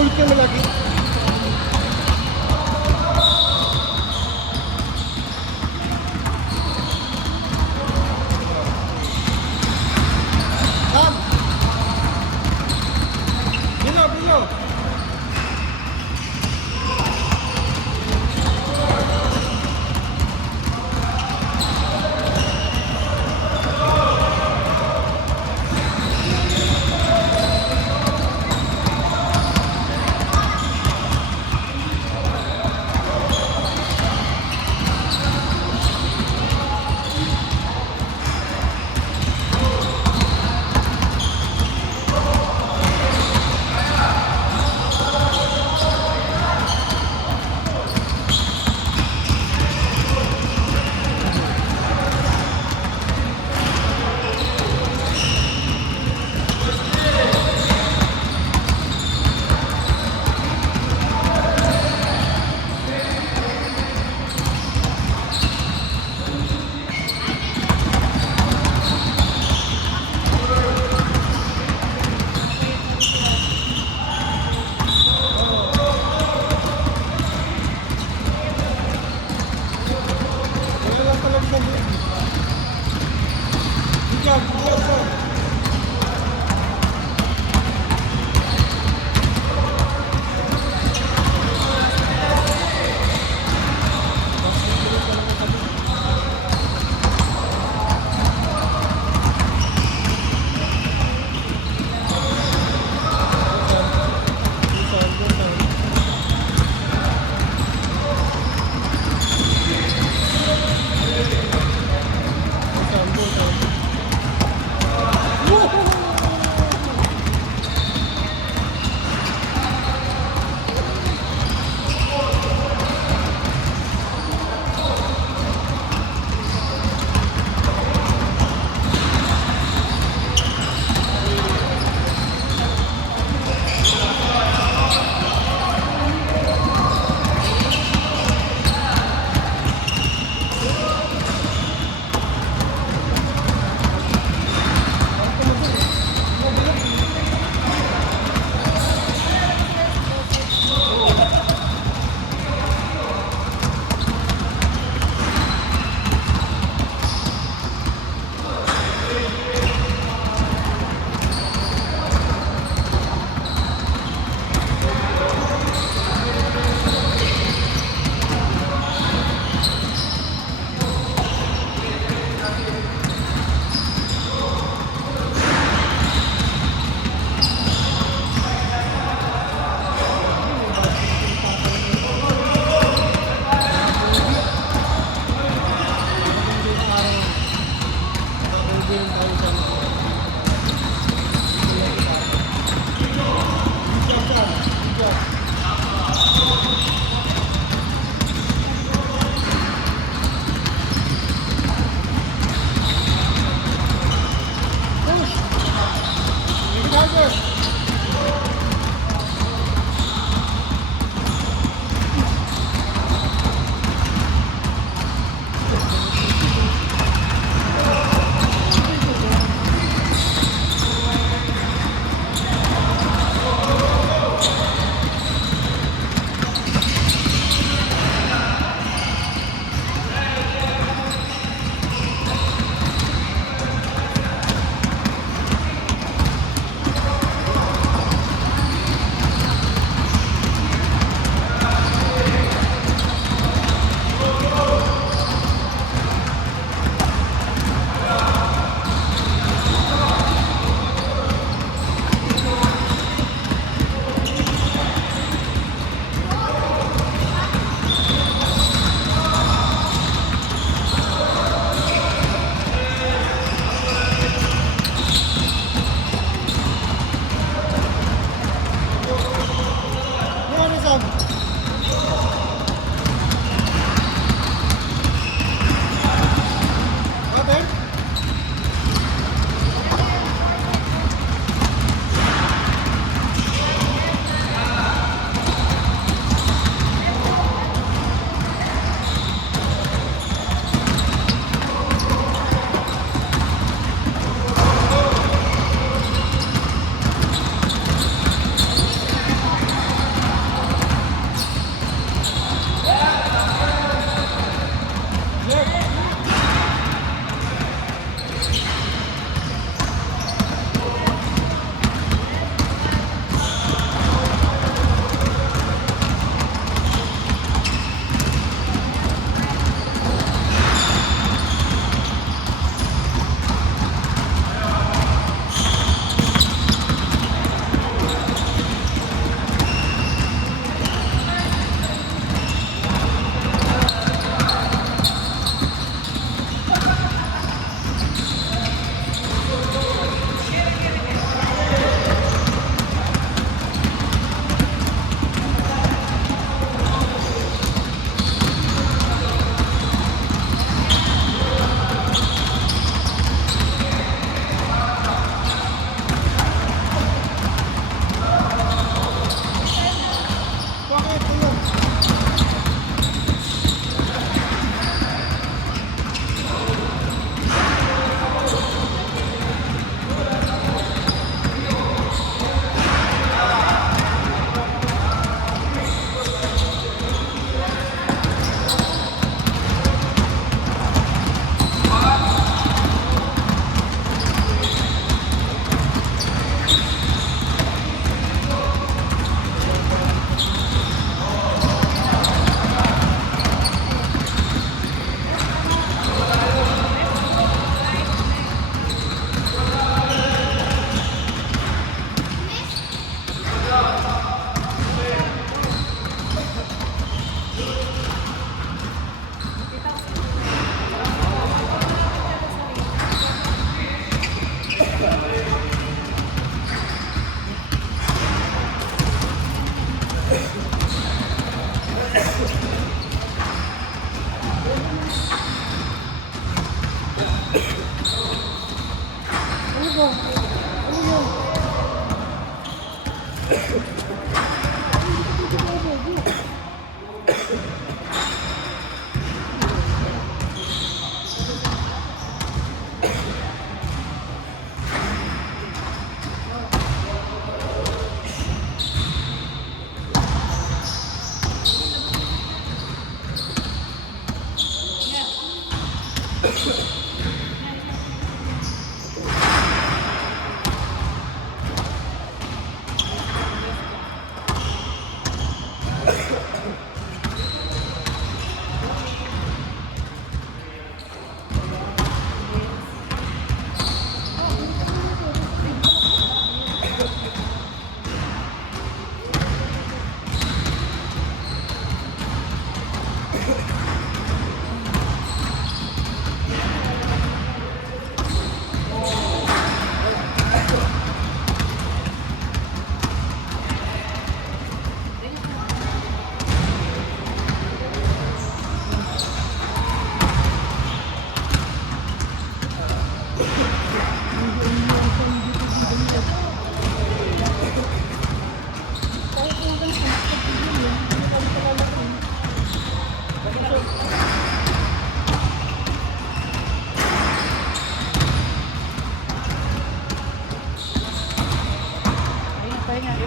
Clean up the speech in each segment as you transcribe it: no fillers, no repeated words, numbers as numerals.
Kulit ka na lagi. Tam! Bilo, bilo!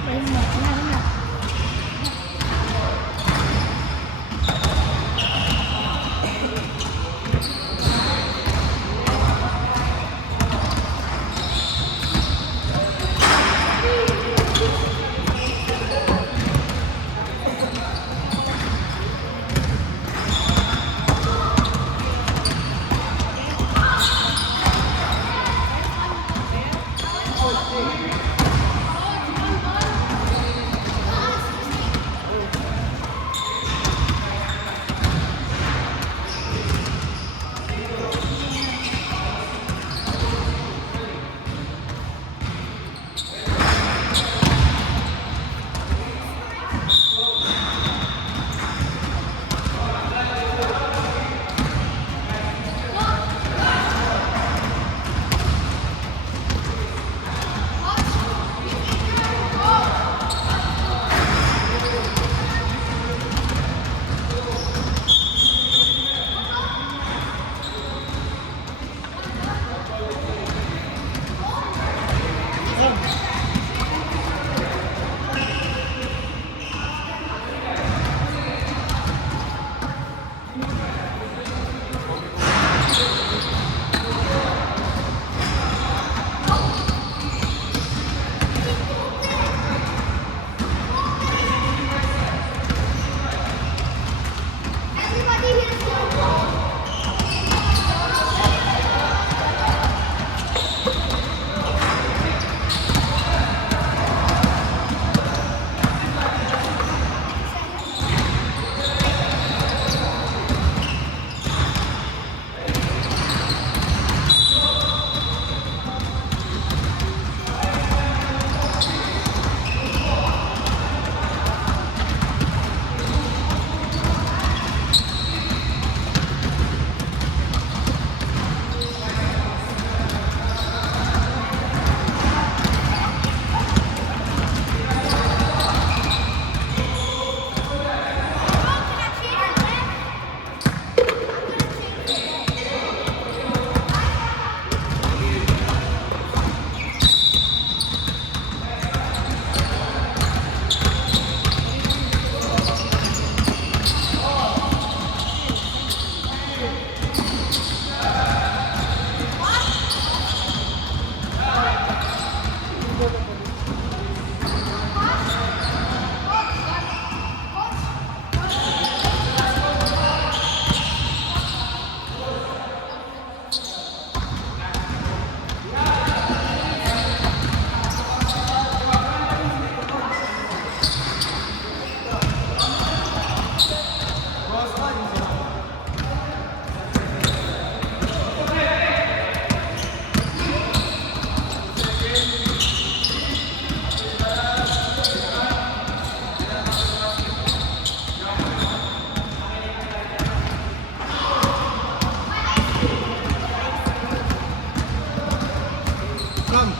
Pahin mo. Ano na? Come.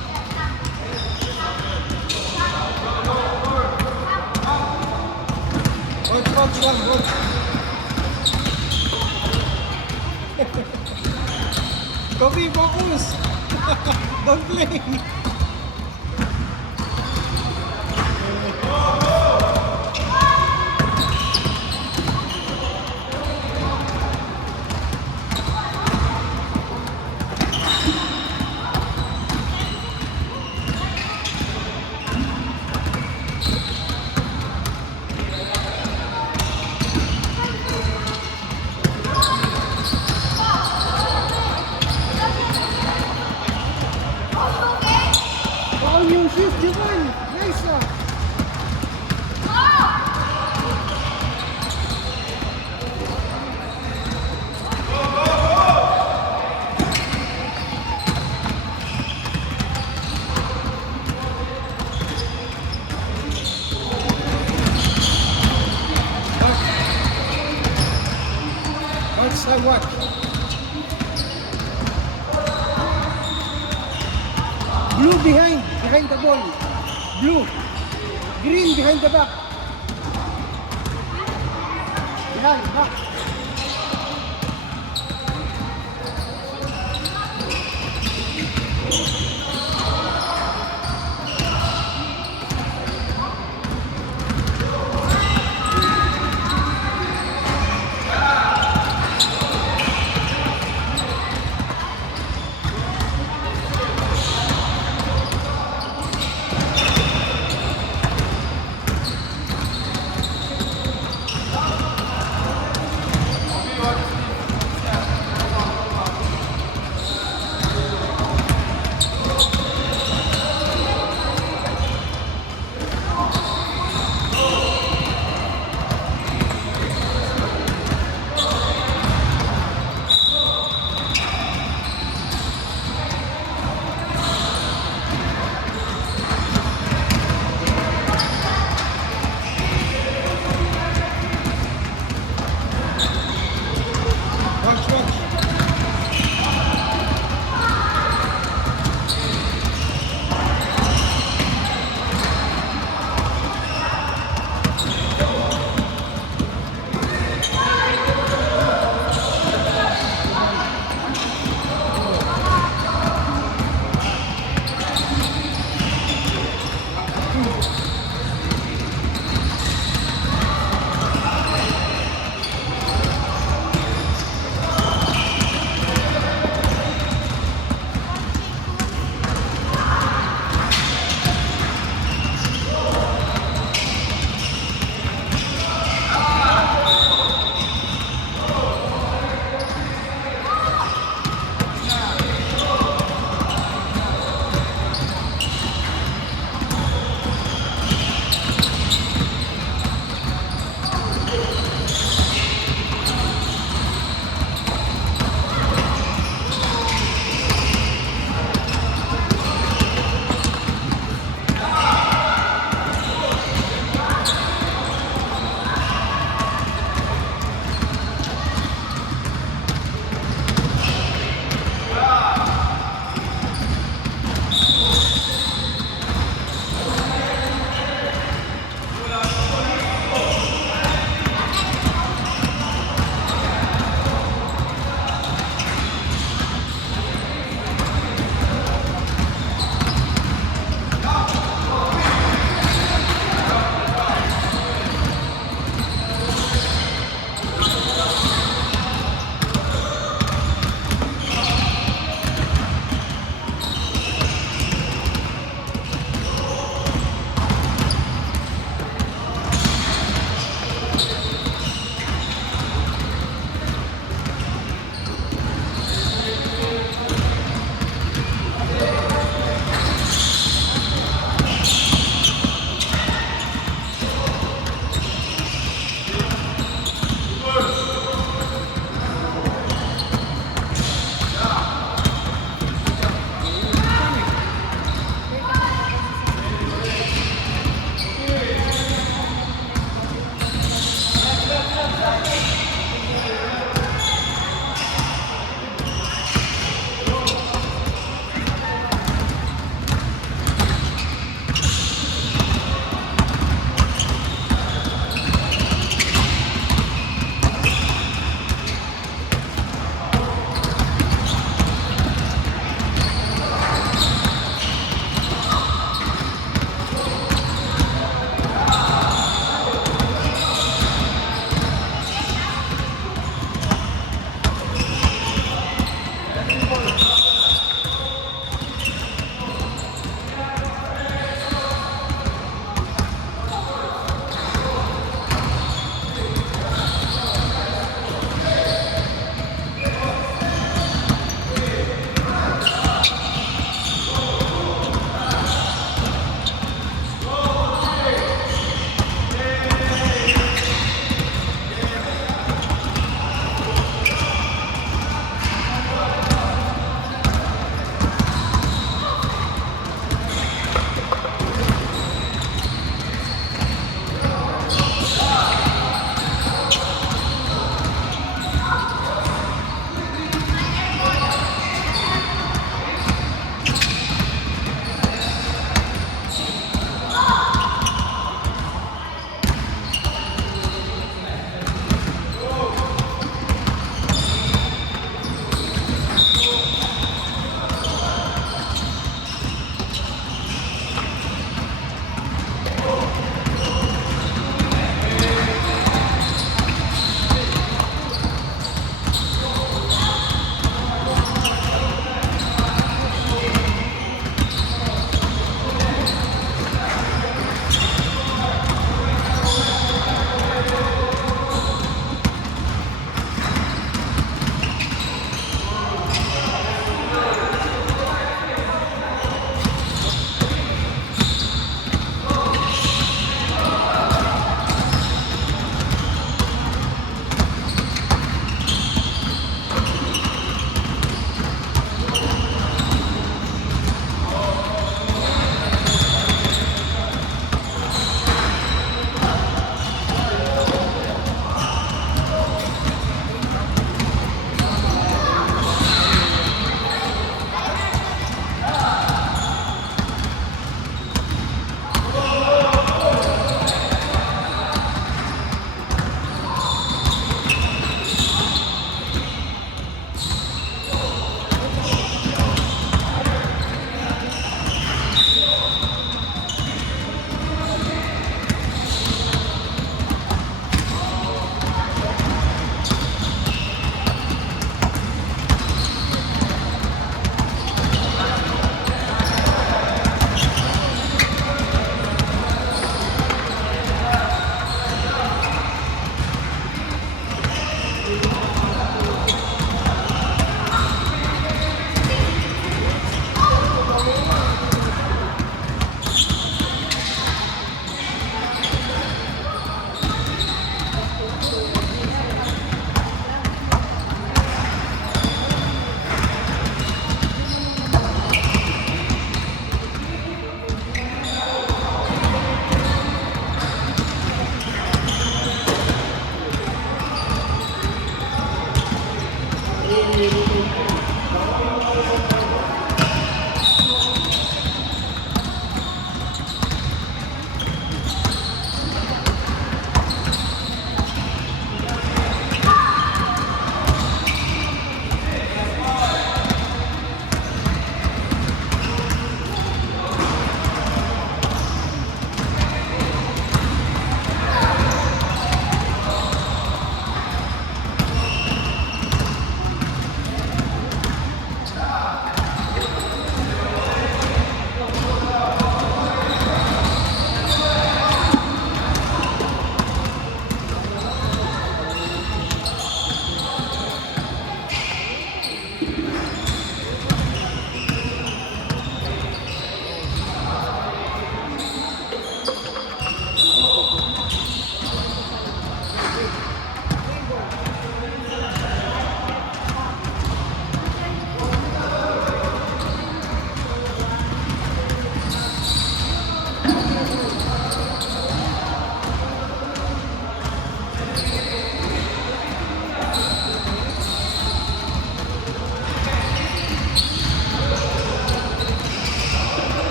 Coach, come, coach. Kobe, focus. Don't play. All new shoes, Javon. Nice one. Watch that watch. Blue behind the ball. Blue. Green behind the back. Behind, back.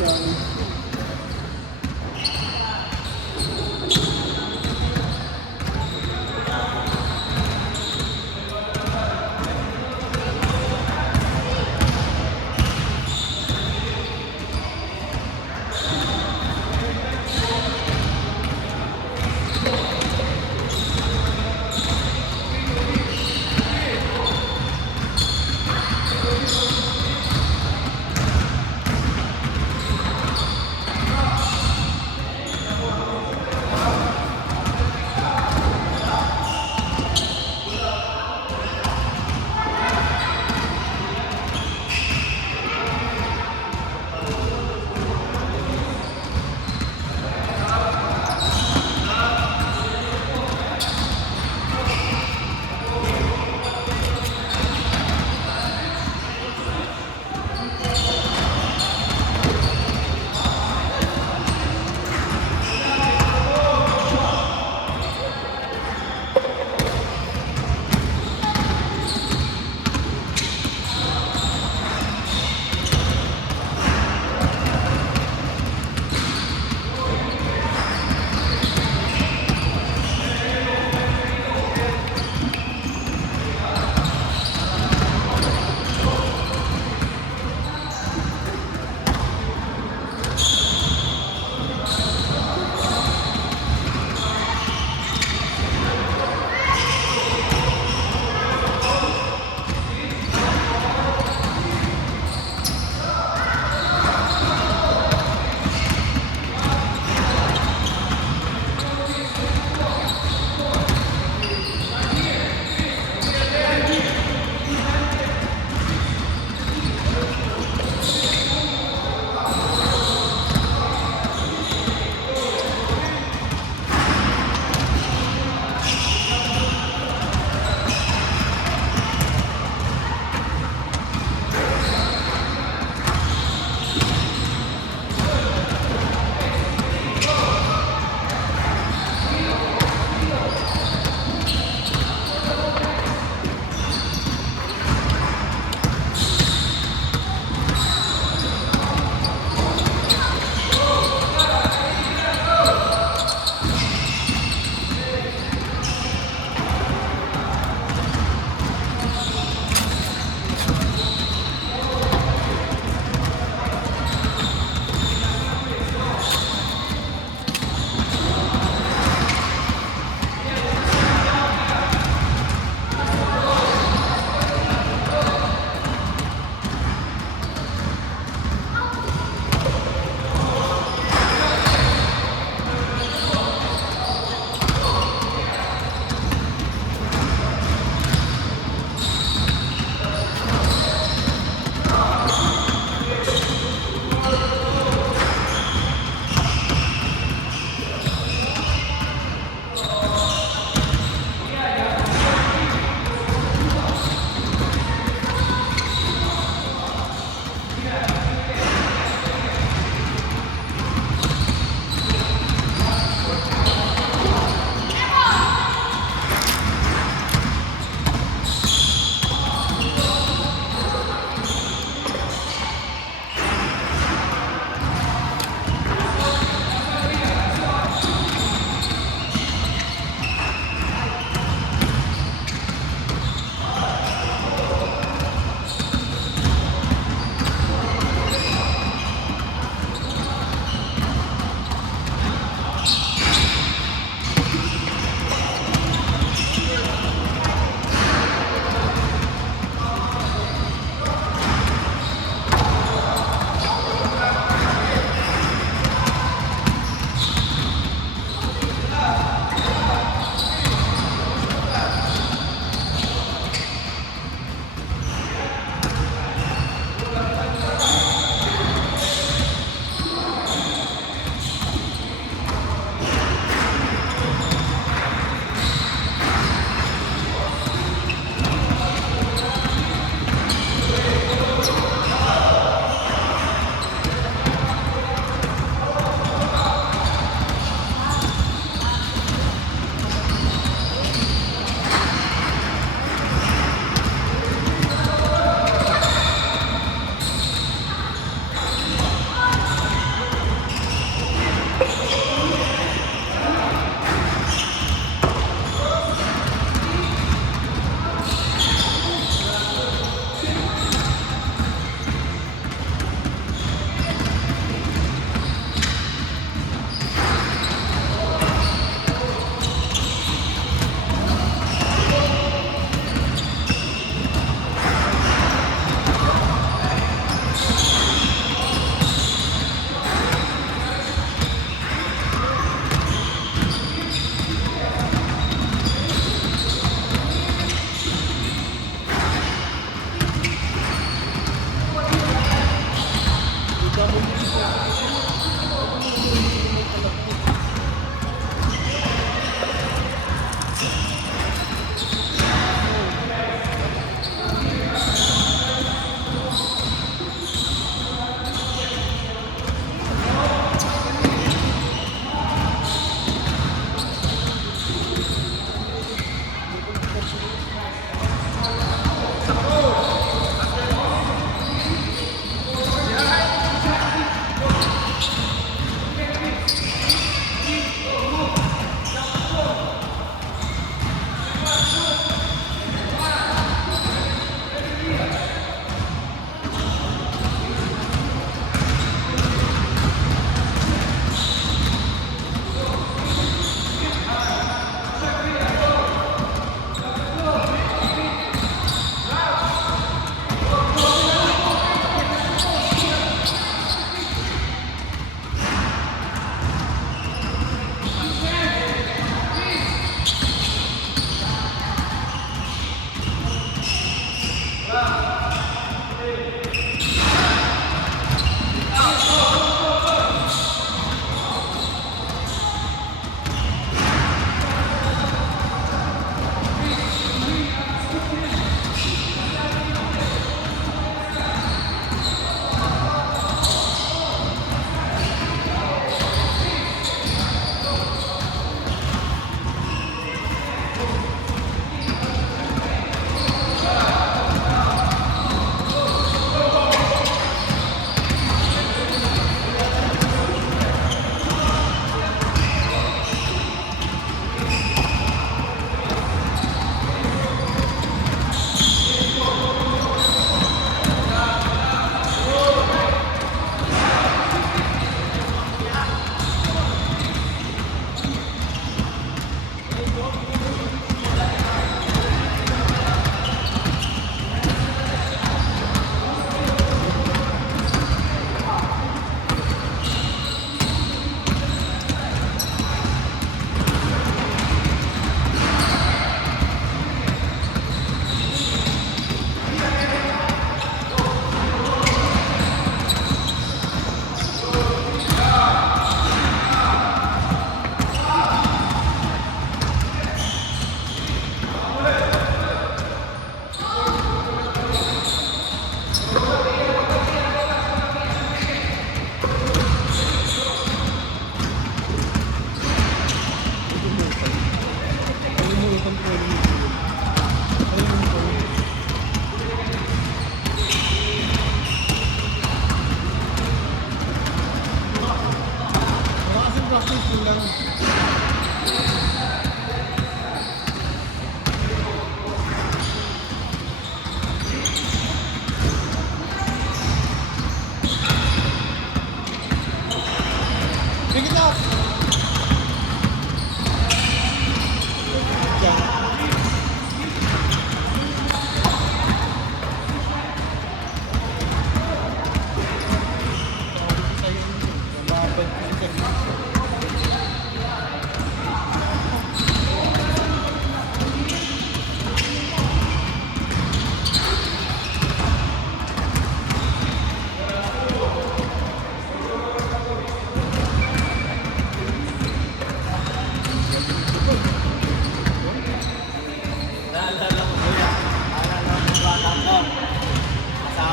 lang.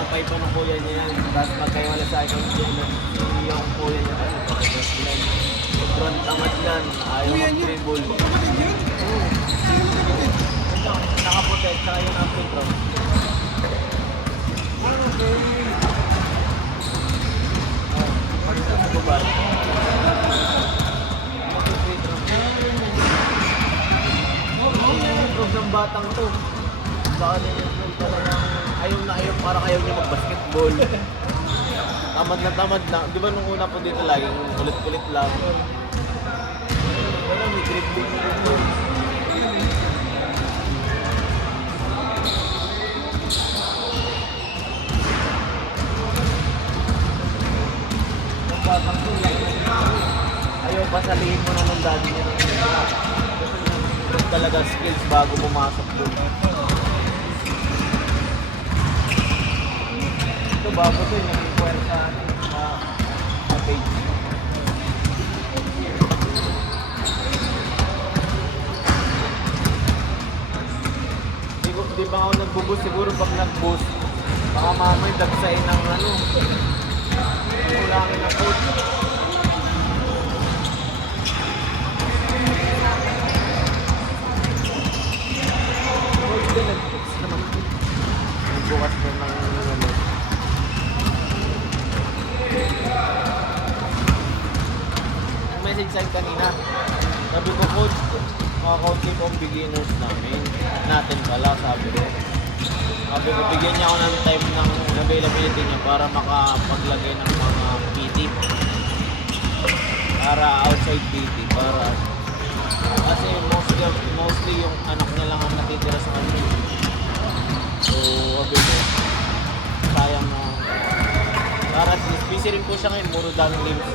pinapay pa ng kuya niya yan. Tapos magkaiwala sa akin yung kuya niya. Ano, parehas lang. Sobrang tamad yan. Ayaw Kuya niyo? mag-dribble. Kapatid yun? Oo. Sino magkapatid? Nakaputi, tsaka yung Africa. Okay. Pagkita sa gubat. Improve ng batang to. Baka nilipin talagang ayaw para kayaw niya mag-basketball. Tamad na. Di ba nung una po dito laging kulit-kulit lang. Wala, may dribbling dito. Yung batang to, ayaw pasalihin mo na ng daddy niya. Kasi talaga skills bago pumasok doon. Ito bago to, nag-inquire sa akin sa page. Di ba ako nag-boost? Siguro pag nag-boost, baka mamay dagsain ng ano, kulangin ng coach. Coach din, nag-boost naman. Nagbukas din ng ano. Message sa'yo kanina. Sabi ko, coach, mga kaunti pong beginners natin pala, sabi ko. Sabi ko, bigyan niya ako ng time ng availability niya para makapaglagay ng mga PT. Para outside PT, para kasi mostly yung anak niya lang ang natitira sa kanya. So, sabi ko, sayang na. Para busy rin po siya ngayon, puro daming games.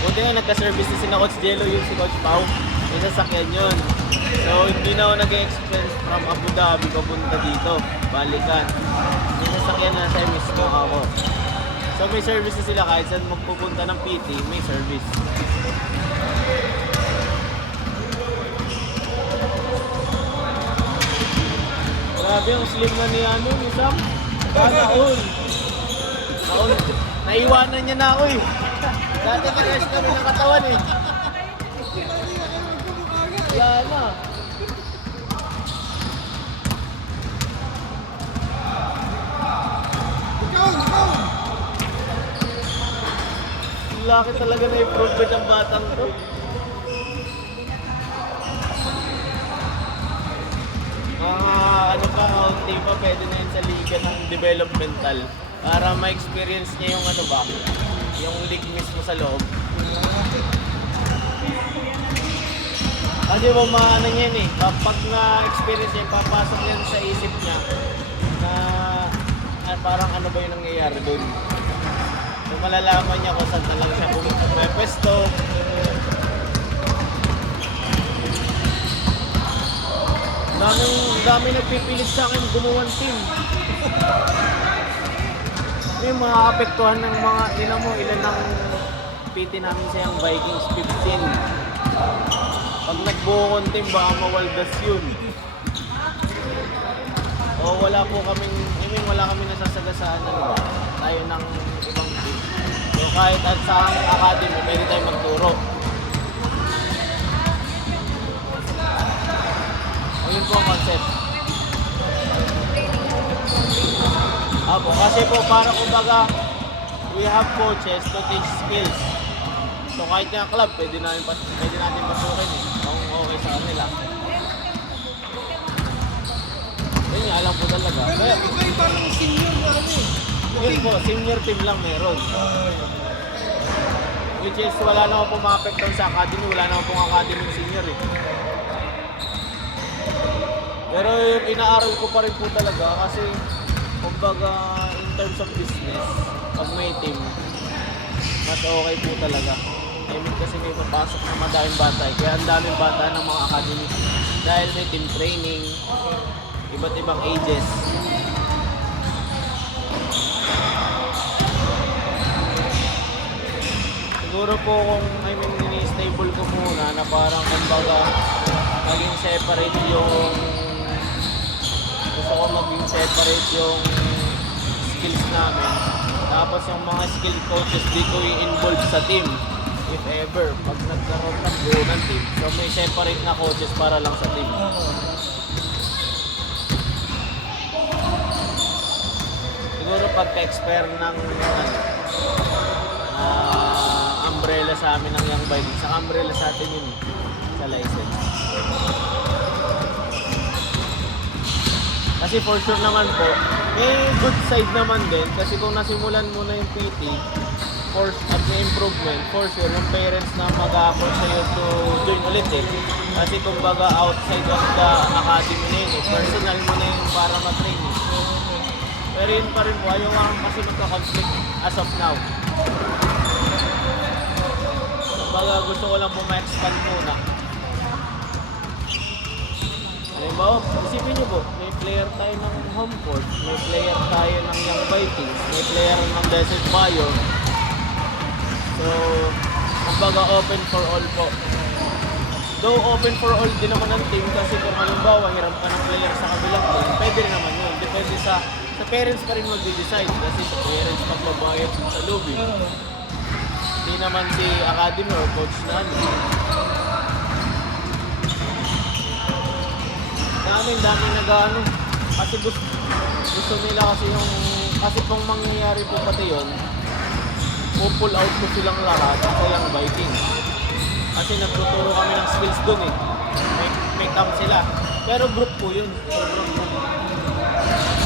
Buti nga nagka-service na sina Coach Jello yung si Coach Pau. May sasakyan yun. So hindi na ako nag-expense from Abu Dhabi papunta dito. Balikan. May sasakyan na sa mismo ako. So may service na sila kahit saan magpupunta ng PT, may service. Grabe ang slim na ni ni Sam. Sana all. Naiwanan niya na ako eh. Dati parehas kami ng katawan eh. Wala na. Laki talaga na improvement ang batang to. Ano pa, kaunti pa, pwede na yun sa liga ng developmental. Para ma-experience niya yung ano ba, yung league mismo sa loob. Kasi maano niya yun eh, kapag na-experience niya, papasok yan sa isip niya na parang ano ba yung nangyayari doon. So malalaman niya kung saan talaga siya pumipwesto. Dami nagpipilit sa akin gumawang team. May mga apektuhan ng mga, tinan mo, ilan ng PT namin sayang Vikings 15. Pag nagbuo kong team, baka mawaldas yun. O wala po kaming, wala kami nasasagasaan ano ba? Tayo ng ibang team. So kahit at sa academy, pwede tayo magturo. Ayun po ang concept. Apo, kasi po para kumbaga we have coaches to teach skills. So kahit nga club, pwede natin pasukin eh. Kung okay sa kanila. Yun nga, alam po talaga. Pero kayo parang senior na ano eh. Yun po, senior team lang meron. Which is wala na akong pumapekton sa academy, wala na akong academy senior eh. Pero yung inaaral ko pa rin po talaga kasi kumbaga in terms of business, pag may team, mas okay po talaga. I mean kasi may papasok na madaming bata eh. Kaya ang daming bata ng mga academy dahil may team training, iba't ibang ages. Siguro po kung I mean ini-stable ko muna na parang kumbaga maging separate yung gusto ko maging separate yung skills namin. Tapos yung mga skill coaches dito i-involve sa team. If ever, pag nagkaroon ng buo ng team. So may separate na coaches para lang sa team. Siguro pagka-expire ng umbrella sa amin ng Young Bike. Sa umbrella sa atin yun sa license. Kasi for sure naman po, may good side naman din. Kasi kung nasimulan mo na yung PT, at may improvement, for sure, yung parents na mag-a-approach sa'yo to join ulit eh. Kasi kumbaga outside of the academy na yun, personal mo na yun para ma-train eh. Pero yun pa rin po, ayaw nga kasi magka-conflict as of now. Kumbaga gusto ko lang po ma-expand muna. Halimbawa, isipin nyo po, may player tayo ng Homeport, may player tayo ng Young Vikings, may player ng Desert Bayo. So, kumbaga open for all po. Though open for all din naman ang team kasi kung halimbawa hiram ka ng player sa kabilang team, pwede rin naman yun. Depende sa parents pa rin mag-decide kasi sa parents magbabayad sa lobby. Hindi naman si academy or coach na ano. Dami nag-ano. Kasi gusto nila kasi kasi pong mangyayari po pati yun, pull out ko silang lahat sa Young Vikings. Kasi nagtuturo kami ng skills dun eh. May camp sila. Pero group po yun. Sobrang group.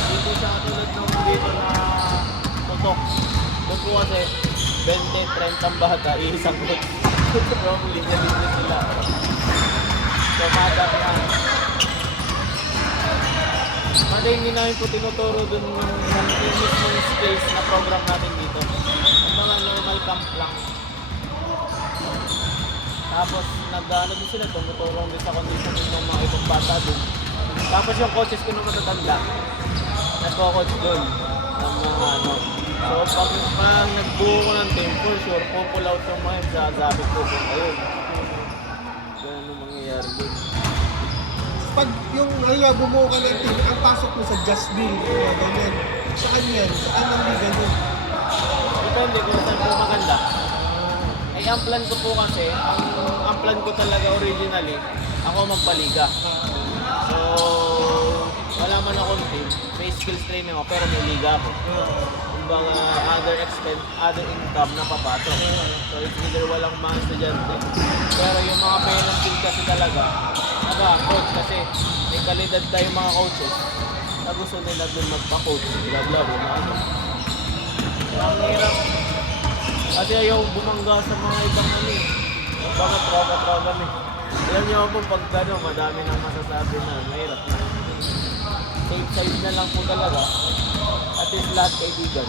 Dito sa katulad ng dito na tutok. Doon po kasi 20-30 ang bata, iisang group. Sobrang linya-linya sila. So madamihan. Mada hindi namin po tinuturo dun yung mismong skills na program natin dito. Ang mga normal camp lang. Tapos nag-ano din sila, tumutulong din sa condition ng mga ibang bata dun. Tapos yung coaches ko na matatanda, nagko-coach dun ng mga ano. So pag nagbuo ko ng team, for sure, pull out yung mga sa gabit ko kung ayun. Ganun ang mangyayari dun. Pag yung bumuo ka ng team, ang pasok mo sa Just Bill, ganyan. Saan yan? Saan ang liga nun? Depende kung saan po maganda. Ay, ang plan ko po kasi, ang plan ko talaga originally, ako magpaliga. So, wala man akong team, may skills training ako, pero may liga ako. Kumbaga, other income na papasok. So, it's either walang mga estudyante. Pero yung mga penalty kasi talaga, coach kasi may kalidad tayo mga coaches na gusto nila dun magpa-coach, bla bla bla. Ang hirap. Kasi ayaw bumangga sa mga ibang ano eh. Baka tropa eh. Alam niyo po pag gano'n, madami nang masasabi na mahirap na. Safe side na lang po talaga. At least lahat kaibigan.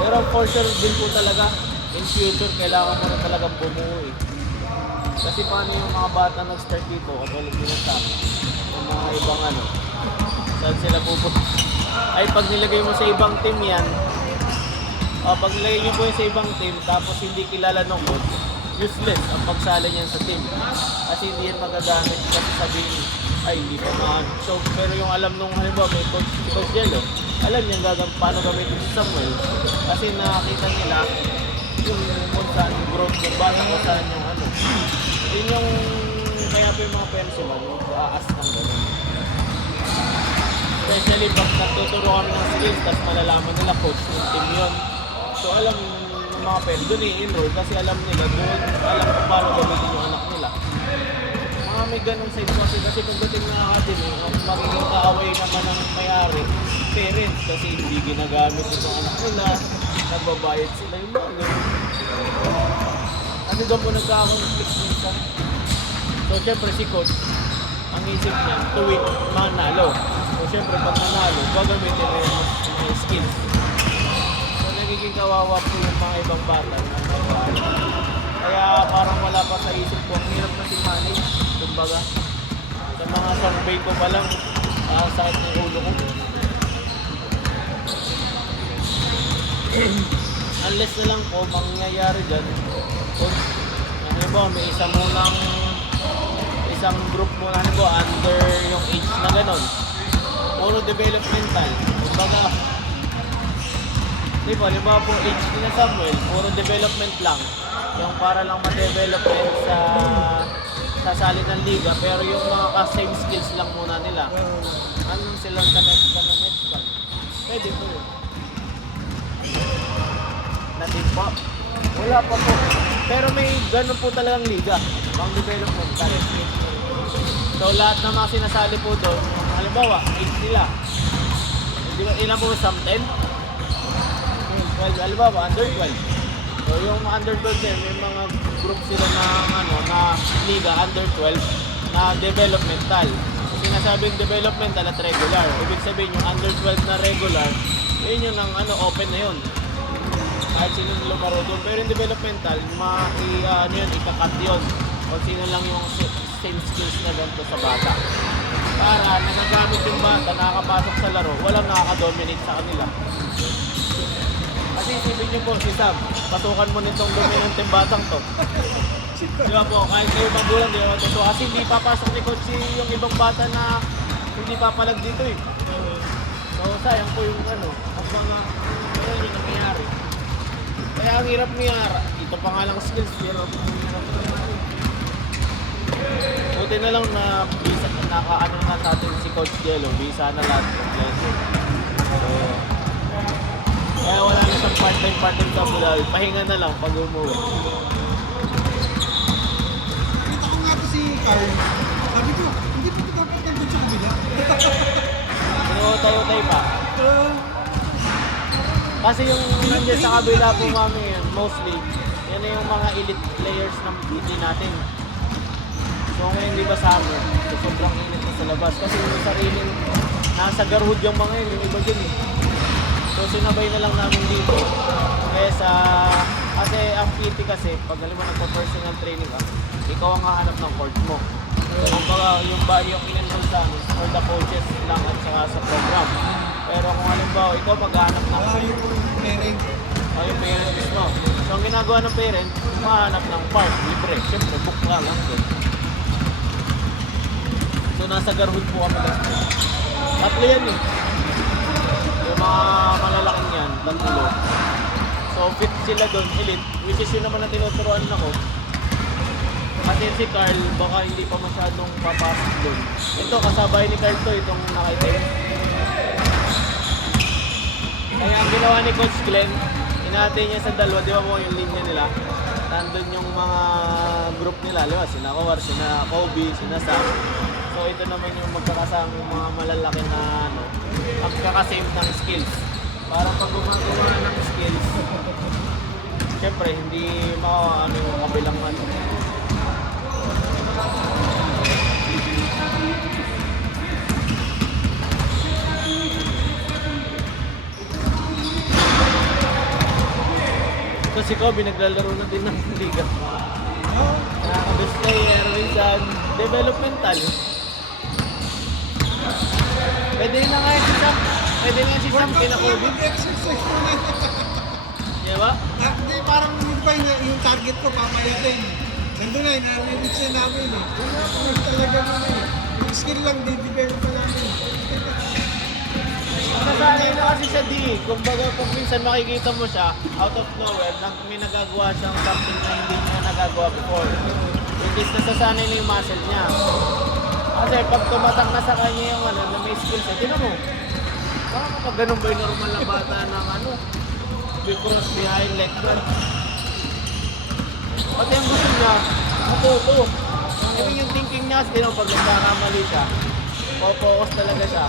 Pero for sure din po talaga, in future kailangan mo na talagang bumuo eh. Kasi paano yung mga bata nag-start dito, katulad nila sa akin, yung mga ibang ano, saan sila pupunta. Ay pag nilagay mo sa ibang team yan, pag nilagay nyo po yung sa ibang team, tapos hindi kilala ng coach, useless ang pagsala niyan sa team. Kasi hindi yan magagamit kasi sabihin, ay hindi pa maano. So, pero yung alam nung halimbawa may coach, si Coach Jello, alam niya paano gamitin si Samuel. Kasi nakakita nila yung kung saan yung growth ng bata, kung saan yung ano. Yun yung kaya po yung mga parents yun, mag-aas ng gano'n. Especially pag nagtuturo kami ng skills, tapos malalaman nila coach ng team yun. So alam ng mga parents, doon i-enroll kasi alam nila, doon alam kung paano gamitin yung anak nila. Mga may ganong side kasi pagdating na academy, magiging kaaway naman ng may-ari, parents, kasi hindi ginagamit itong anak nila, nagbabayad sila yung mga ganun. Kasi doon po nagkakakonflict minsan. So syempre si coach, ang isip niya, to win, manalo. So syempre pag nanalo, gagamitin na yung mga skills. So nagiging kawawa po yung mga ibang bata. Kaya parang wala pa sa isip ko, ang hirap na si manage. Kumbaga, sa mga survey ko pa lang, sakit ng ulo ko. Unless na lang po, mangyayari dyan, kung ano ba, may isa munang isang group mo na po under yung age na ganon. Puro developmental. Kumbaga, di ba, lima po age ni na Samuel, puro development lang. Yung para lang ma-development sa sali ng liga, pero yung mga same skills lang muna nila. Anong silang sa next one? Pwede po yun. Natin po. Wala pa po. Pero may ganun po talagang liga. Pang developmental. So lahat ng mga sinasali po doon, halimbawa, 8 nila. Di ba, ilan po sa 10? 12, halimbawa, under 12. So yung under 12 din, may mga group sila na liga under 12 na developmental. So sinasabing developmental at regular. Ibig sabihin yung under 12 na regular, yun yung open na yun. Kahit sino lumaro doon. Pero yung developmental, ikakat yun. O sino lang yung same skills na ganito sa bata. Para nagagamit yung bata, nakakapasok sa laro, walang nakaka-dominate sa kanila. Kasi isipin nyo po, si Sam, pasukan mo nitong dominanteng batang to. Di ba po, kahit kayo magulang, di ba matuto. Kasi hindi papasok ni coach yung ibang bata na hindi papalag dito eh. So sayang po yung ang mga yung nangyayari. Kaya ang hirap niya, ito pa nga lang skills, pero buti na lang na visa, nakaano na sa atin si Coach Jello, visa na lahat ng lesson. So, kaya wala na siyang part-time sa Bulal, pahinga na lang pag umuwi. Kita ko nga to si Carl. Sabi ko, hindi pa dapat nandun sa kabila. Tinutay-utay pa. Kasi yung nandiyan sa kabila po mami yan, mostly, yan na yung mga elite players ng PD natin. So ngayon di ba summer, so sobrang init na sa labas. Kasi yung sariling nasa garhood yung mga yun, yung iba dyan eh. So sinabay na lang namin dito. Kasi ang PT kasi, pag alam mo nagpa-personal training ka, ikaw ang hahanap ng court mo. So yung in-enroll sa amin, for the coaches lang at saka sa program. Pero kung halimbawa, ikaw maghahanap ng Yung parent. yung parent mismo. So ang ginagawa ng parent, mahanap ng park, libre. Siyempre, book ka lang doon. So nasa garhood po kami lang. Tatlo yan eh. Yung mga malalaking yan, tatlo. So fit sila doon, elite. Which is yun naman na tinuturuan ako. Kasi si Carl, baka hindi pa masyadong papasok doon. Ito, kasabay ni Carl to, itong nakaitim. Kaya ang ginawa ni Coach Glenn, inatay niya sa dalawa, di ba po yung linya nila? Nandun yung mga group nila, di ba? Sina Kowar, sina Kobe, sina Sam. So ito naman yung magkakasama yung mga malalaki na magkakasame ng skills. Para pag gumagawa ng skills, syempre hindi makaano yung kabilang So si Kobe naglalaro na din ng liga. Nakakabustay, Erwin, developmental. Pwede na nga si Sam. Pwede nga si Sam kina Kobe. Exercise mo na. Di ba? Hindi, parang yun pa yung target ko, papayatin. Nandun na, nare-reach na namin eh. Yung talaga mo na eh. Yung skill lang, di-develop pa namin. Nasanay na kasi siya di. Kumbaga kung minsan makikita mo siya, out of nowhere, may nagagawa siyang something na hindi niya nagagawa before. Which is nasasanay na yung muscle niya. Kasi pag tumatak na sa kanya yung na may skills, tinan mo. Baka kapag ganun ba yung normal na bata ng cross behind leg guard. Pati ang gusto niya, matuto. Yung thinking niya, pag nagkakamali siya, focus talaga siya.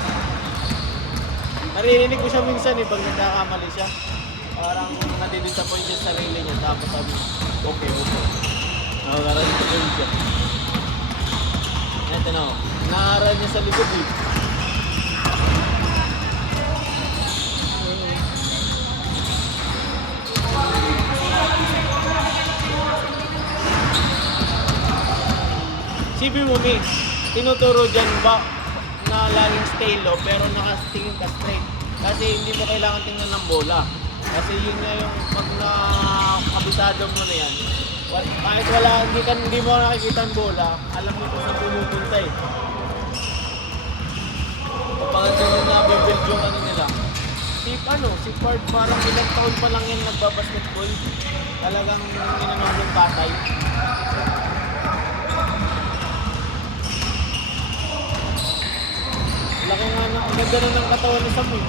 Naririnig ko siya minsan pag nagkakamali siya. Parang nadidisappoint siya sa sarili niya. Tapos sabi, okay. Nakakarating ko rin siya. Ito na o. Naaral niya sa likod eh. Sipi mo, Mi, tinuturo dyan ba na laging stay low pero nakatingin ka straight. Kasi hindi mo kailangan tingnan ng bola. Kasi yun nga yung pag nakabisado mo na yan, Kahit wala, hindi mo nakikita ang bola, alam mo kung saan pumupunta eh. Kapag ganun na bibuild yung ano nila. Si Ford parang ilang taon pa lang yan nagbabasketball. Talagang ginanaw yung tatay. Laki nga na, ang ganda na ng katawan ni Sam eh.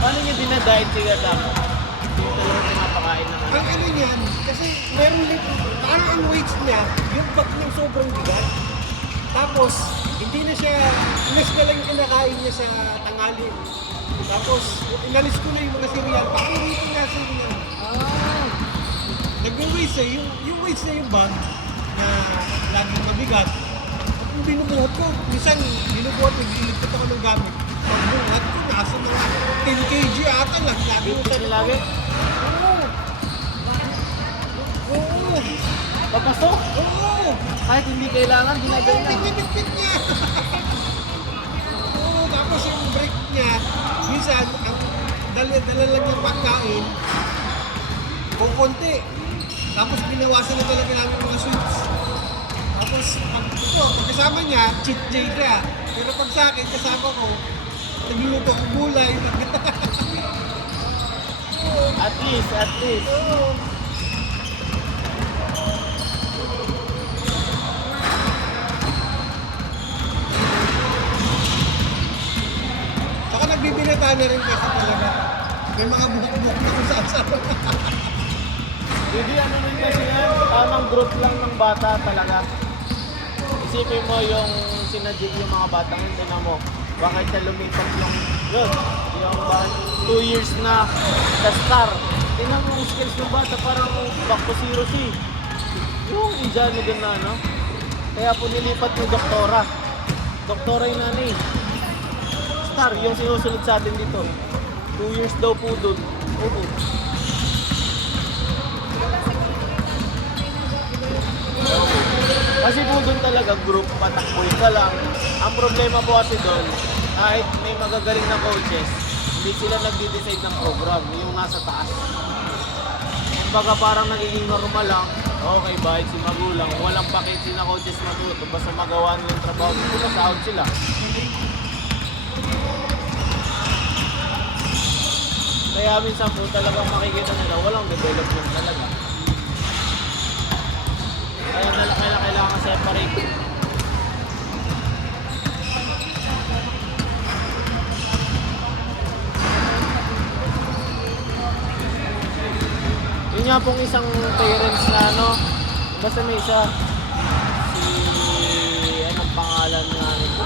Paano niya dinadiet si Gadam? Hindi ko talaga pinapakain ng ano. Ang ano niyan, kasi meron parang ang weights niya, yung bag niya sobrang bigat. Tapos, hindi na siya, inas na lang yung kinakain niya sa tangali. Tapos, inalis ko na yung mga cereal, pakirito nga cereal. Nag-weights eh, yung weights na yung bag na laging mabigat. Kung binubuhat ko, minsan binubuhat ko, binilipot ako ng gamit. Pagbuhat ko, nasa mga 10 kg ata lang. Lagi mo Bigyan niya lagi? Oo. Papasok? Oo. Kahit hindi kailangan, ginagay na. Pinipit niya. Oo, tapos yung break niya, minsan, ang dala lang yung pagkain, kukunti. Tapos binawasan na talaga namin mga sweets. Tapos, pag kasama niya, cheat day ka. Pero pag sa akin, kasama ko, nagluluto ko gulay. At least. Oo. Saka nagbibinata na rin kasi talaga. May mga buhok-buhok na kung saan-saan. Hindi ano rin kasi yan, tamang growth lang ng bata talaga. Isipin mo yung sinadjig yung mga bata ngayon, tinan mo, bakit siya lumipat yung yun, yung bakit 2 years na sa star. Tinan mo yung skills ng bata, parang back to zero si. Yung Indiano din na ano. Kaya po nilipat yung doktora. Doktora yung nanay. Star, yung sinusunod sa atin dito. 2 years daw po dun. Oo. Kasi po doon talaga group, patakboy ka lang. Ang problema po kasi doon, kahit may magagaling na coaches, hindi sila nagde-decide ng program, yung nasa taas. Kumbaga parang nagiging normal lang, okay, bahit si magulang, walang pakit si na coaches matuto, basta magawa nila yung trabaho, basta out sila. Kaya minsan po talagang makikita nila, walang development talaga. Kaya kailangan separate. Yun nga pong isang parents na ano, basta may isa, anong pangalan nga nito?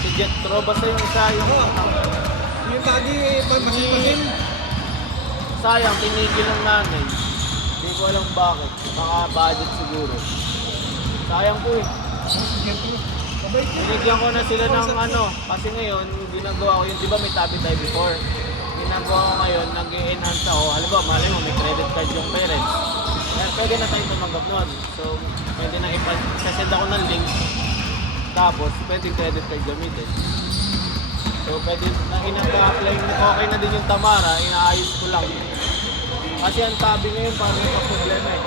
Si Jetro, basta yung isa, Yung tagi, masin-masin. sayang, tinigil ng nanay. Hindi ko alam bakit. Baka budget siguro. Sayang po eh. Binigyan ko na sila ng ano. Kasi ngayon, ginagawa ko yun. Di ba may tabi tayo before? Ginagawa ko ngayon, nag-enhance ako. Halimbawa, malay mo, may credit card yung parents. Kaya pwede na tayong tumanggap nun. So, pwede na sasend ako ng link. Tapos, pwede credit card gamitin. So, pwede na ina-apply, okay na din yung Tamara, inaayos ko lang. Kasi ang tabi ngayon parang may problema eh.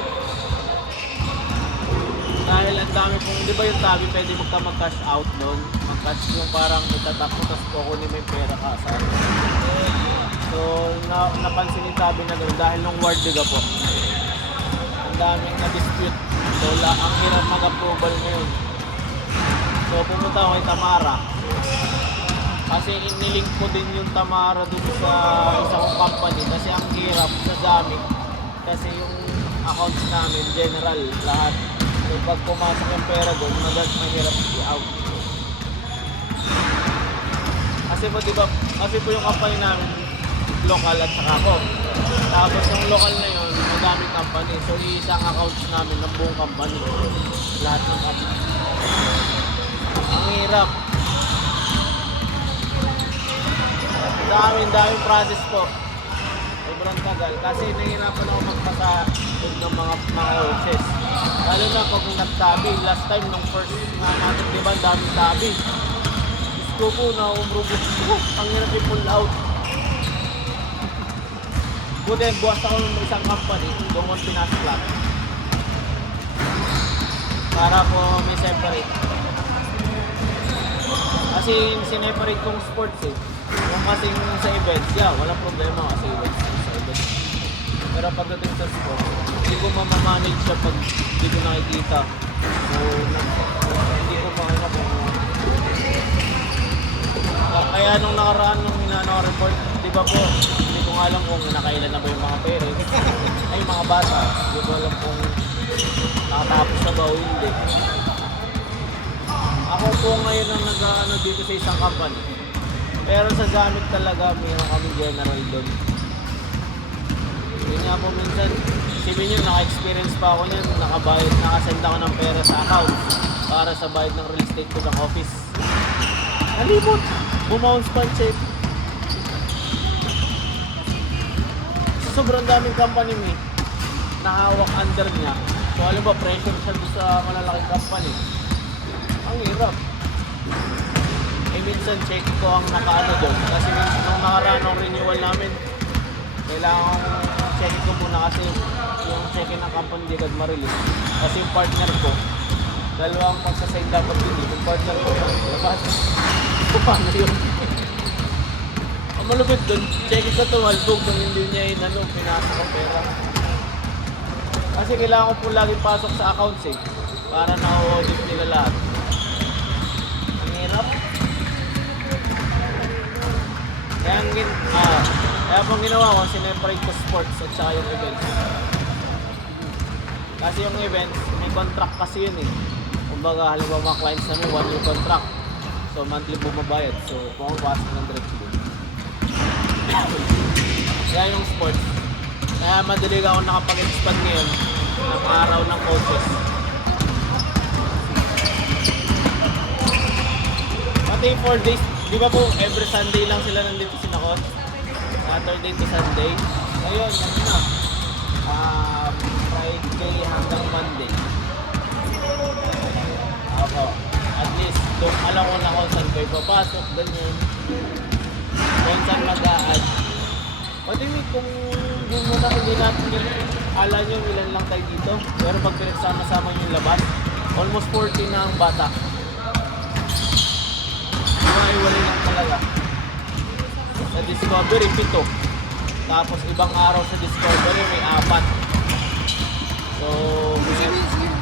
Dahil ang dami pong, di ba yung tabi pwede mag-cash out doon? Mag-cash yung parang itatap mo, tapos kukunin mo yung pera ka sa So, napansin yung tabi na gano'n dahil nung ward diga po. Ang daming na-dispute. So, ang hirap mag-approval ngayon. So, pumunta ako kay Tamara. Kasi inilink ko din yung Tamara dun sa isang company kasi ang hirap sa dami. Kasi yung accounts namin, general, lahat. So pag pumasok yung pera doon, mahirap i-out. Kasi po diba, kasi po yung company namin, local at saka ako. Tapos yung local na yun, madaming company. So isang accounts namin ng buong company. Lahat ng company. Ang hirap. Daming process po. Sobrang tagal. Kasi nahihirapan ako magpasa ng mga coaches. Lalo na pag nagtabi. Last time nung first nga natin, di ba, ang daming tabi. Gusto po na umrubos ko. Ang hirap i-pull out. Buti buwas ako ng isang company, doon ko pinasok lang. Para po may separate. Kasi yung sineparate kong sports eh. Yung kasing sa events, walang problema kasi sa events. Pero pagdating sa sports, hindi ko mamamanage siya pag hindi ko nakikita. So, hindi ko makita kung kaya nung nakaraan nung report, di ba po, hindi ko nga alam kung nakailan na ba yung mga parents, ay yung mga bata. Hindi ko alam kung nakatapos na ba o hindi. Ako po ngayon ang nag-ano dito sa isang company. Pero sa gamit talaga, mayroon kami general doon. Yun nga po minsan, isipin nyo, naka-experience pa ako niyan, nakasend ako ng pera sa account para sa bayad ng real estate ko ng office. Nalibot! Bumounce pa ang check. Sobrang daming company may nahawak under niya. So alam ba, pressure siya doon sa malalaking company. Ang hirap. Eh minsan check ko ang nakaano doon. Kasi minsan nung nakaraan ng renewal namin, kailangan check ko muna kasi yung check-in ng company di agad ma-release. Kasi yung partner ko, dalawang magsasign dapat din. Yung partner ko, labas. Paano yun? Ang malupit doon, check-in ko tumalbog nung hindi niya pinasok ang pera. Kasi kailangan ko po lagi pasok sa accounts eh. Para na-audit nila lahat. Ang hirap. Kaya pong ginawa ko, sineparate ko sports at saka yung events. Kasi yung events, may contract kasi yun eh. Kumbaga, halimbawa mga clients namin, 1-year contract. So, monthly bumabayad. So, pumapasok ng direct doon. Kaya yung sports. Kaya madali ako nakapag-expand ngayon ng araw ng coaches. Pati 4 days, di ba po every Sunday lang sila nandito sinakot? Saturday to Sunday. Ngayon, ano na? Friday hanggang Monday. Ako. At least, doon alam ko na kung saan kayo papasok, ganyan. Kung saan mag-a-add. Pati kung hindi natin alam nyo ilan lang tayo dito. Pero pag pinagsama-sama nyo yung labas, almost 40 na ang bata. Iwalay lang talaga. Sa Discovery, 7. Tapos ibang araw sa Discovery, may 4. So,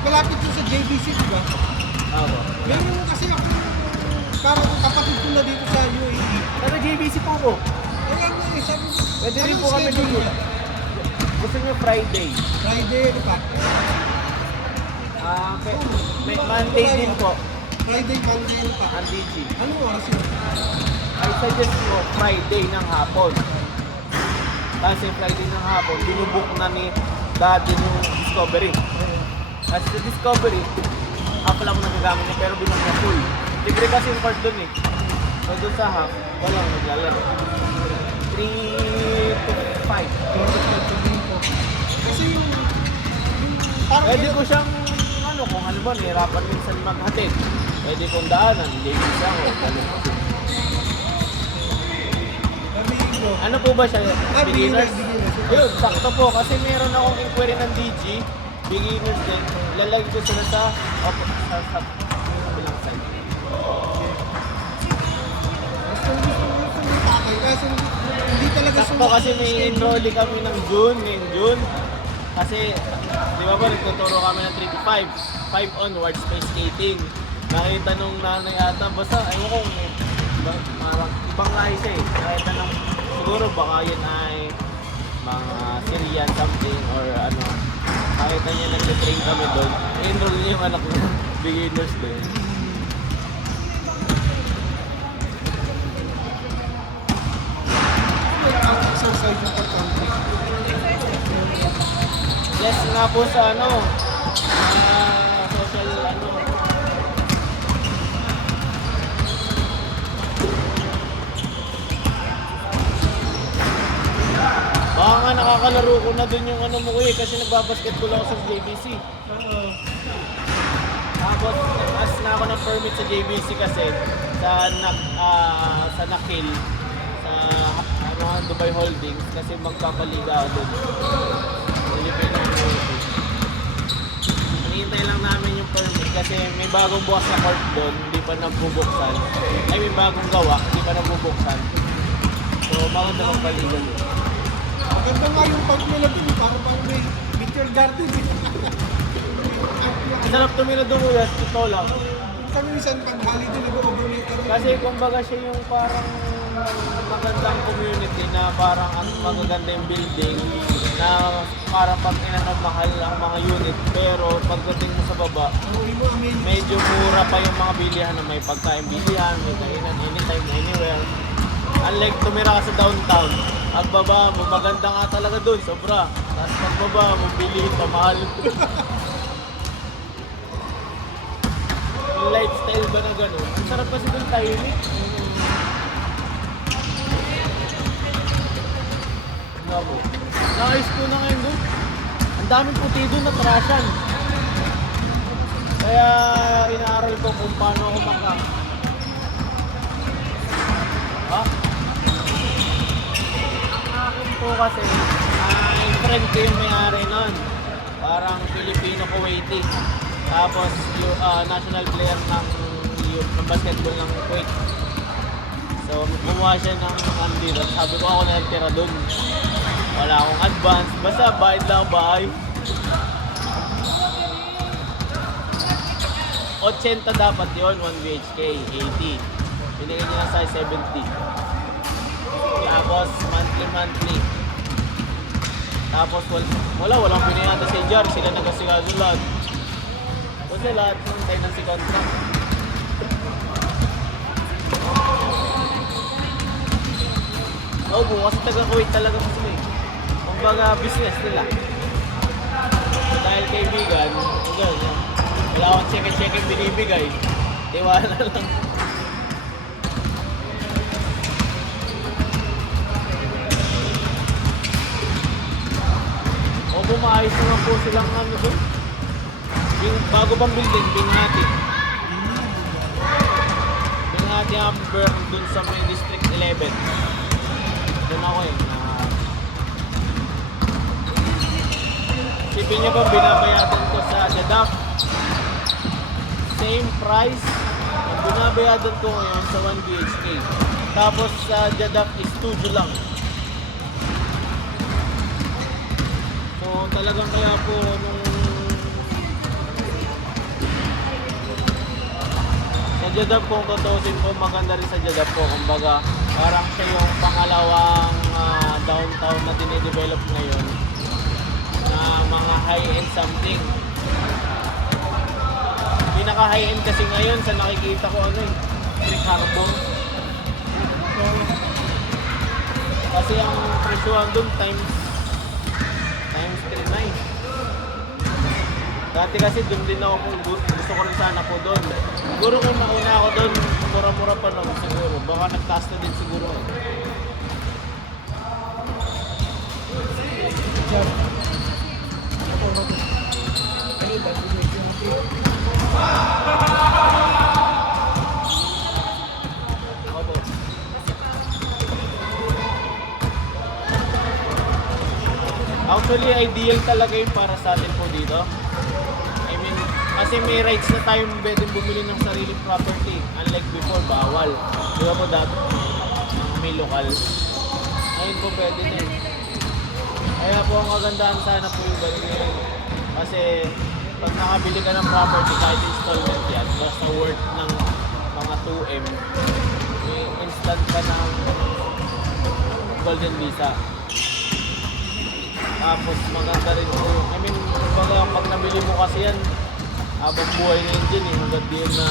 Malapit ko sa JBC, di ba? ako. Meron kasi ako, parang kapatid ko na dito sa UAE. Pero JBC po ko. Kaya nga eh, sabi ko, Pwede rin anong po kami schedule dito. nila? Gusto nyo Friday. Friday, di ba? May Monday din po. Friday, Monday, ano pa? Ang DG. Anong oras yun? I suggest mo Friday ng hapon. Kasi Friday ng hapon, binubook na ni Daddy yung Discovery. Kasi sa Discovery, half lang ako nagagamit niya pero binubook na full. Libre kasi yung part dun eh. So dun sa half, walang naglalaro. 3 to 5. Kasi yung parang Pwede ko siyang, kung ano ba, nahirapan minsan maghatid. Pwede kong daanan, hindi ko siya ako. Ano po ba siya? Beginners? Yun, sakto po. Kasi meron akong inquiry ng DG. Beginners din. Lalagay ko sila sa kabilang side. kasi hindi talaga Sakto kasi may enroll kami ng June. Kasi, di ba nagtuturo kami ng 3 to 5. 5 onwards, may skating. Nakita nung nanay ata, basta, ayaw ko parang ibang lahi siya eh. Nakita nung, siguro baka yun ay mga Syrian something or ano. Nakita niya nag-train kami doon. Enroll niya yung anak niya, beginners din. ang exercise ng pag-country. Yes nga po sa social Baka nga nakakalaro ko na dun yung mo ko eh kasi nagbabasketball ako sa JBC. Tapos as na ako ng permit sa JBC kasi sa Nakil sa mga Dubai Holdings kasi magpapaliga ako doon. Philippine Community. Hinihintay lang namin yung permit kasi may bagong bukas na court doon, hindi pa nabubuksan. Ay, may bagong gawa, hindi pa nabubuksan. So, maganda magpaliga doon. Maganda nga yung park nila dun, parang may picture garden. Sarap tumira doon, totoo lang. Kami minsan pag holiday nag-overnight kami. Kasi kumbaga siya yung parang magandang community na parang ang magaganda yung building na parang pag mahal ang mga unit pero pagdating mo sa baba Hindi mo amin. medyo mura pa yung mga bilihan na may pagkain bilihan, may kainan anytime, anywhere. Unlike tumira ka sa downtown, pagbaba mo, maganda nga talaga doon, sobra. Tapos pagbaba mo, bilihin pa mahal. Yung lifestyle ba na gano'n? Ang sarap kasi doon tahimik. Nga po. Nakais ko na ngayon doon. Ang daming puti doon na trashan. Kaya inaaral ko kung paano ako Ha? Akin po kasi, yung friend ko yung may-ari nun. Parang Filipino-Kuwaiti. Tapos yung national player ng basketball ng Kuwait. So gumawa siya ng andito. Sabi ko ako na-tira doon. Wala akong advance. Basta bayad lang bahay. 80 dapat yun, 1 BHK, 80. Binigyan niya sa 70. Tapos monthly. Tapos walang binigyan natin si Jar. Sila nagkasigaso lahat. Kasi lahat ng tenancy contract. Oo, kasi taga-Kuwait talaga po sila eh. Kumbaga business nila. Dahil kaibigan, wala akong check-and binibigay. Tiwala lang. O bumaayos naman po silang ano doon. Yung bago pang building, Binghati. Binghati Amber dun sa may District 11. Doon ako eh. Sipin niyo ba binabayadan ko sa Jeddah? Same price. Ang binabayadan ko ngayon sa 1 BHK. Tapos sa Jeddah is studio lang. So talagang kaya po nung sa Jeddah po, kung tutusin po, maganda rin sa Jeddah po. Kumbaga, parang siya yung pangalawang downtown na dinidevelop ngayon na mga high-end something. Pinaka high-end kasi ngayon sa nakikita ko Street Carbon. Kasi ang presyuhan doon times 3.9. Dati kasi doon din ako, gusto ko rin sana po doon. Siguro kung mauna ako doon, mura-mura pa naman siguro. Baka nagtaas na din siguro. Opo. Actually, ideal talaga yung para sa atin po dito. I mean, kasi may rights na tayong pwedeng bumili ng sariling property. Unlike before, bawal. Di ba po dati? May lokal. Ngayon po pwede din. Kaya po ang kagandahan sana po yung ganun ngayon. Kasi pag nakabili ka ng property, kahit installment yan, basta worth ng mga 2M, may instant ka ng golden visa. Tapos maganda rin po. I mean, pag nabili mo kasi yan, habang buhay na yun dyan hanggang di yun na.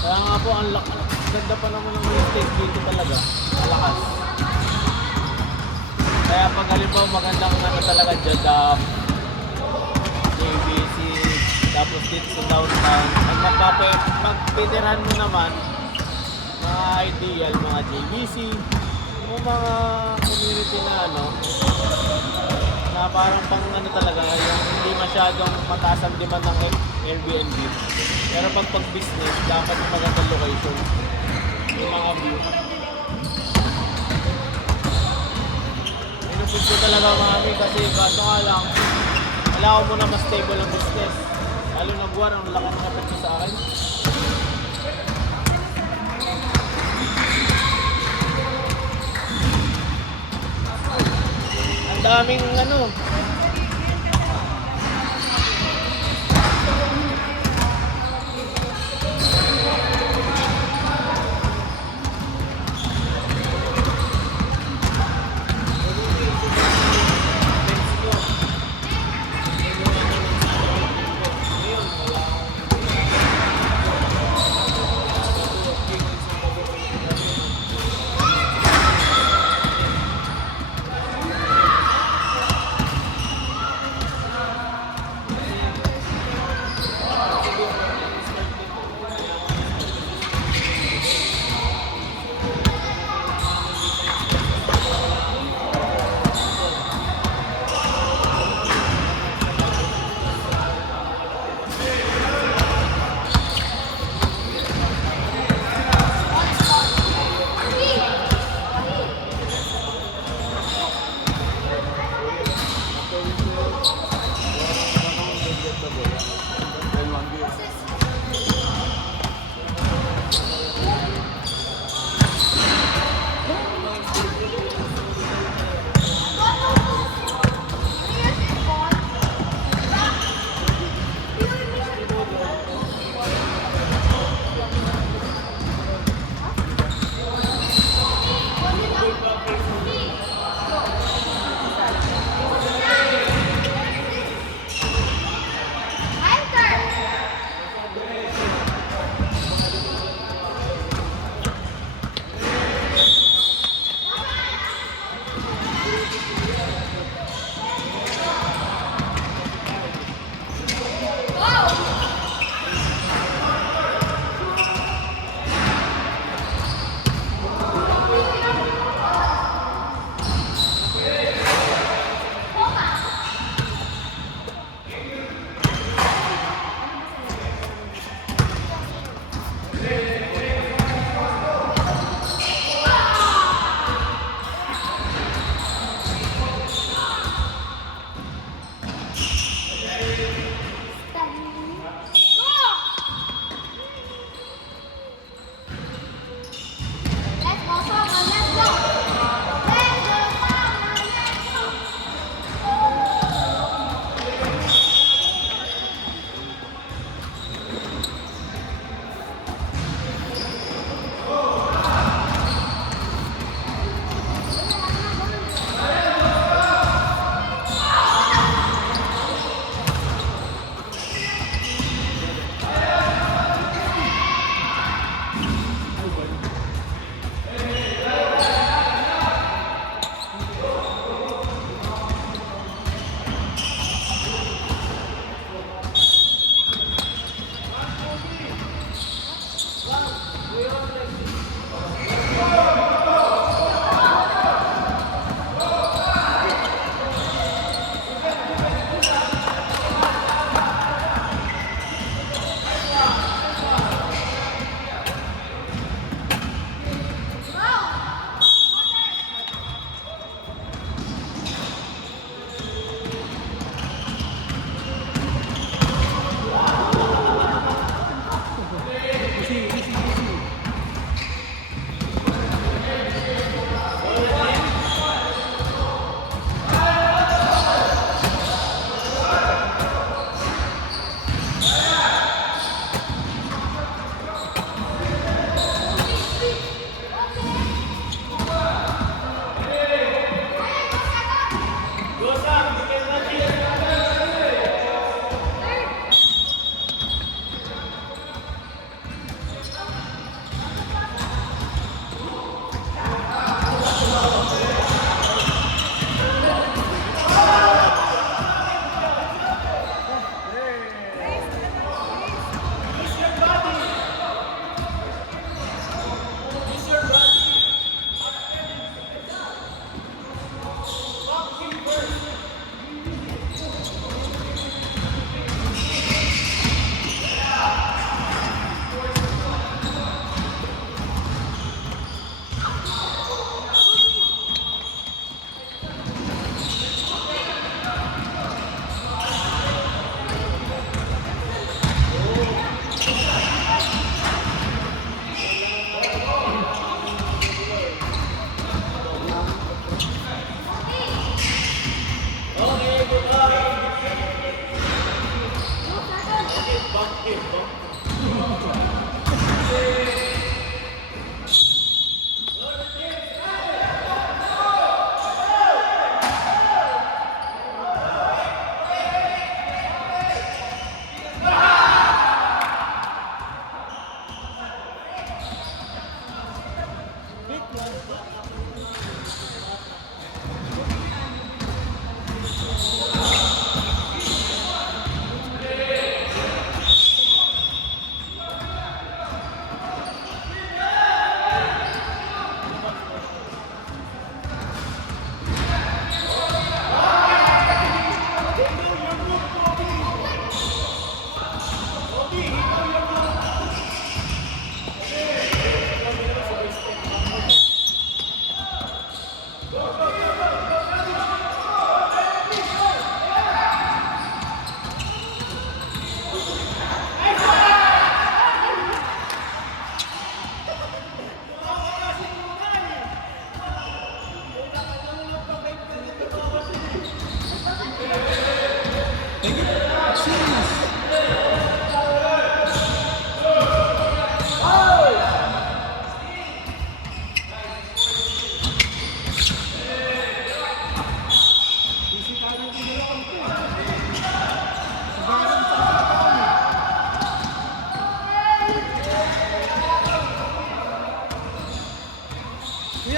Kaya nga po, ang ganda pa naman ng real estate dito talaga. Malakas. Kaya pag halimbawa magandang talaga Jeddah, JBC, tapos dito sa downtown, magpapitirahan mo naman mga ideal, mga JBC, yung mga community na na na parang pang ano talaga, yung hindi masyadong mataas ang demand ng Airbnb. Pero pag business, dapat yung magandang location. Yung mga view. Inupit ko talaga mami kasi kaso nga lang, wala ko muna mas stable ang business. Lalo na buwan, ang laki ng epekto sa akin. Ang daming ano,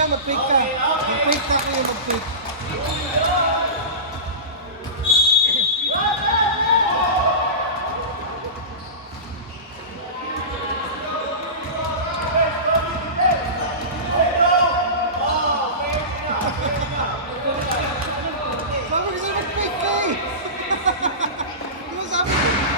kuya, mag-fake ka. Mag-fake ka kuya, mag-fake. Sabi ko sa'yo, mag-fake ka eh. Di ba sabi ko?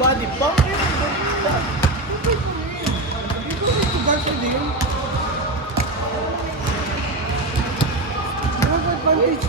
body pump. Ito guard ko din. Ano ba advantage?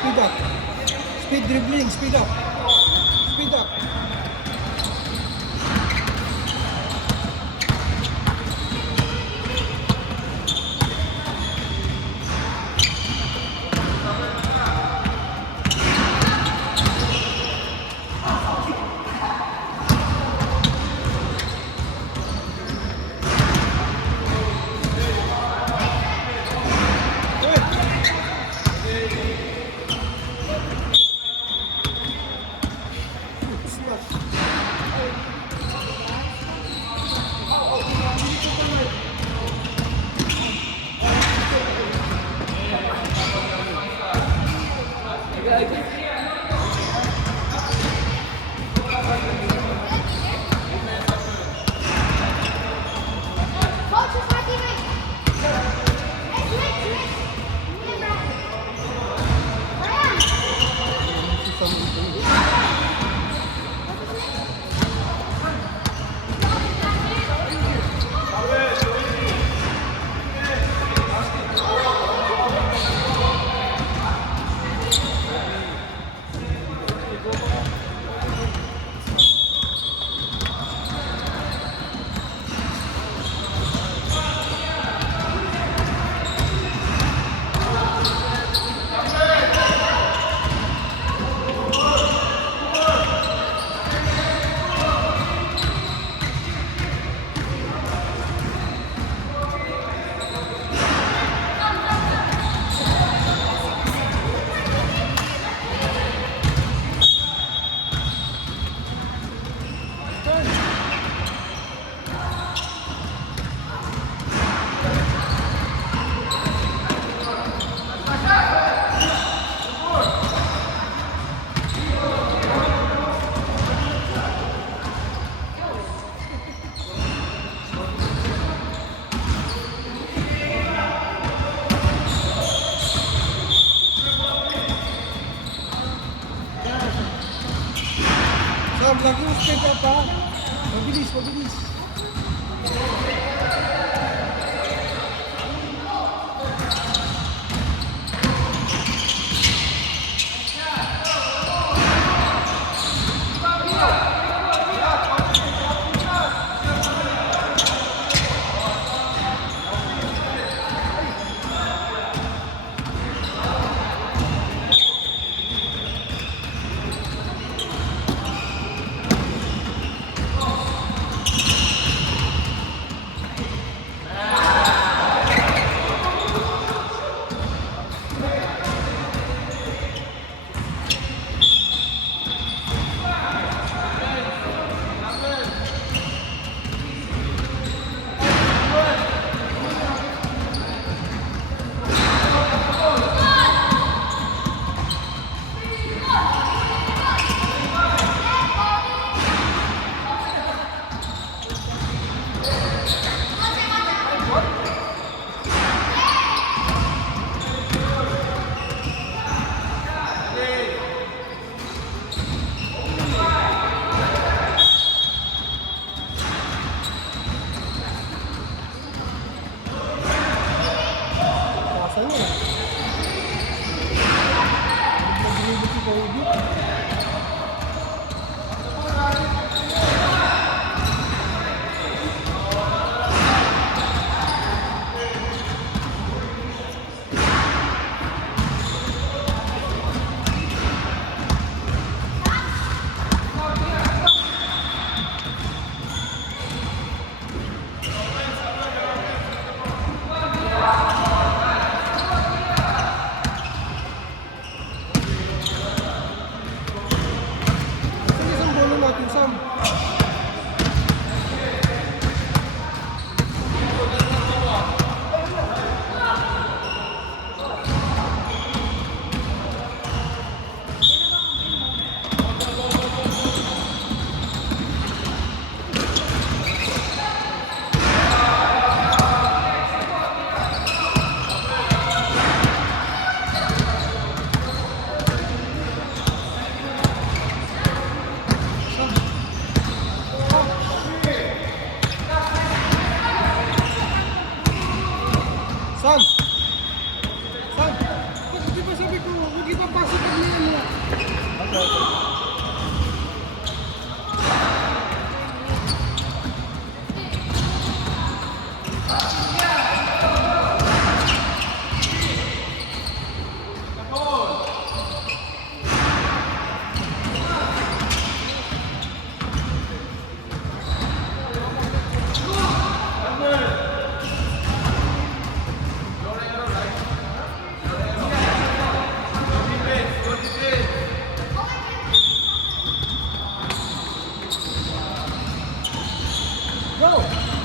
Speed up. Speed dribbling, speed up. Speed up. mabilis, mabilis. Kasan mo. Nagbibigay si Kobe. Sige, isang bola natin, Sam. Sam! Sam! Ba't di ba sabi ko, huwag ipapasok ang niyan mo? Go!